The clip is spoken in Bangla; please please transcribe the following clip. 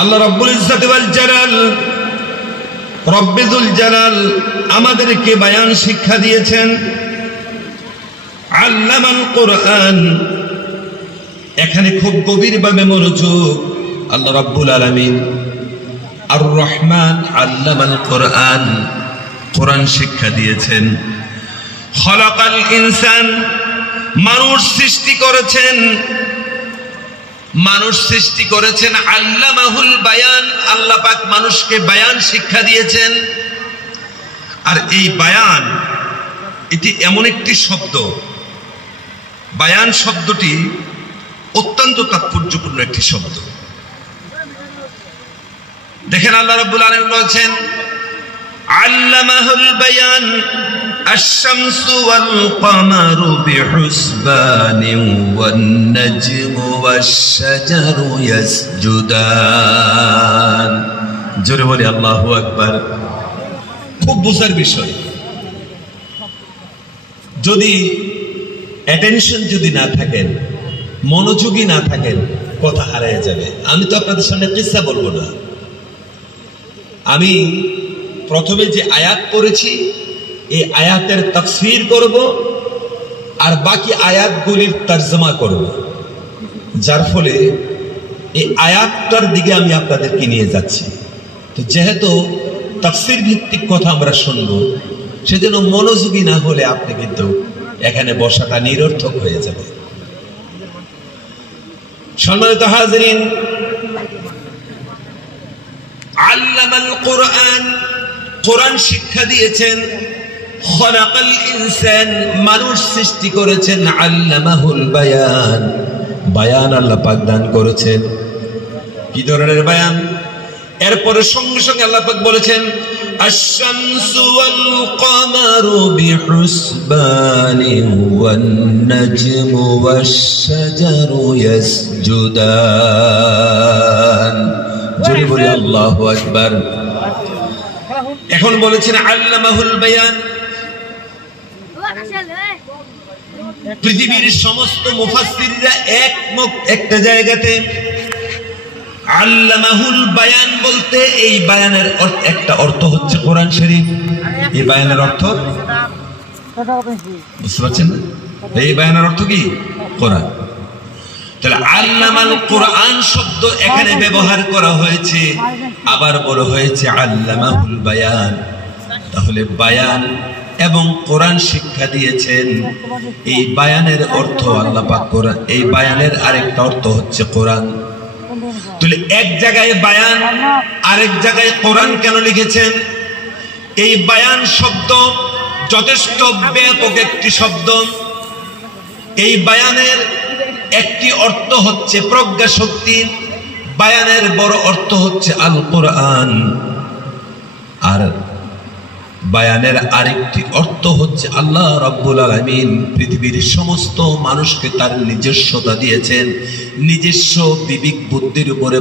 আল্লাহ রাব্বুল ইজ্জত ওয়াল জালাল রব্বুল জালাল আমাদেরকে বায়ান শিক্ষা দিয়েছেন। আল্লামাল কোরআন, এখানে খুব গভীরভাবে মনোযোগ। আল্লাহ রাব্বুল আলামিন আর রহমান আল্লামাল কোরআন, কোরআন শিক্ষা দিয়েছেন। খলাকাল ইনসান, মানুষ সৃষ্টি করেছেন, মানুষ সৃষ্টি করেছেন। আল্লামাহুল বায়ান, আল্লাহ পাক মানুষকে বায়ান শিক্ষা দিয়েছেন। আর এই বায়ান এটি এমন একটি শব্দ, বায়ান শব্দটি অত্যন্ত তাৎপর্যপূর্ণ একটি শব্দ। দেখেন আল্লাহ রাব্বুল আলামিন বলেছেন আল্লামাহুল বায়ান আশ-শামসু ওয়াল কামারু বিহুসবানিন ওয়ান নাজমু ওয়াশ-শাজারু ইয়াসজুদান। জোরে বলি আল্লাহু আকবার। খুব বুঝার বিষয়। যদি অ্যাটেনশন যদি না থাকেন, মনোযোগী না থাকেন, কথা হারিয়ে যাবে। আমি তো আপনাদের সামনে কিসসা বলবো না, আমি প্রথমে যে আয়াত পড়েছি এই আয়াতের তাফসীর করব আর বাকি আয়াতগুলির তরজমা করব, যার ফলে এই আয়াতটার দিকে আমি আপনাদেরকে নিয়ে যাচ্ছি। তো যেহেতু তাফসীর ভিত্তিক কথা আমরা শুনবো, সেজন্য মনোযোগী না হলে আপনি কিন্তু এখানে বসাটা নিরর্থক হয়ে যাবে। সম্মানিত হাজিরিন, আল্লামাল কোরআন, কোরআন শিক্ষা দিয়েছেন। খলাকাল ইনসান, মানুষ সৃষ্টি করেছেন। আল্লামাহুল বায়ান, বায়ান আল্লাহ পাক দান করেছেন। কি ধরনের বায়ান? এরপরে সঙ্গে সঙ্গে আল্লাহ পাক বলেছেন আশ-শামসু ওয়াল কামারু বিহুসবানিন ওয়ান নাজমু ওয়াশ-শাজারু ইয়াসজুদান। জোরে বলি আল্লাহু আকবার। এখন বলেছেন আল্লামাহুল বায়ান। পৃথিবীর সমস্ত মুফাসসিররা একমত একটা জায়গাতে, আল্লামাহুল বায়ান বলতে এই বায়ানের একটা অর্থ হচ্ছে কোরআন শরীফ। এই বায়ানের অর্থ বুঝতে পারছেন না? এই বায়ানের অর্থ কি? কোরআন। তাহলে আল্লামাল কোরআন শব্দ এখানে ব্যবহার করা হয়েছে, আবার বলা হয়েছে আল্লামাহুল বায়ান। তাহলে বায়ান এবং কোরআন শিক্ষা দিয়েছেন। এই বায়ানের অর্থ আল্লাহ পাক কোরআন, এই বায়ানের আরেকটা অর্থ হচ্ছে কোরআন। তাহলে এক জায়গায় বায়ান, আরেক জায়গায় কোরআন কেন লিখেছেন? এই বায়ান শব্দ যথেষ্ট ব্যাপক একটি শব্দ। এই বায়ানের একটি অর্থ হচ্ছে প্রজ্ঞা শক্তি, বায়ানের বড় অর্থ হচ্ছে আল কোরআন, আর বায়ানের আরেকটি অর্থ হচ্ছে আল্লাহ রাব্বুল আলামিন পৃথিবীর সমস্ত মানুষকে তার নিজস্বতা দিয়েছেন, নিজস্ব বিবেক বুদ্ধির উপরে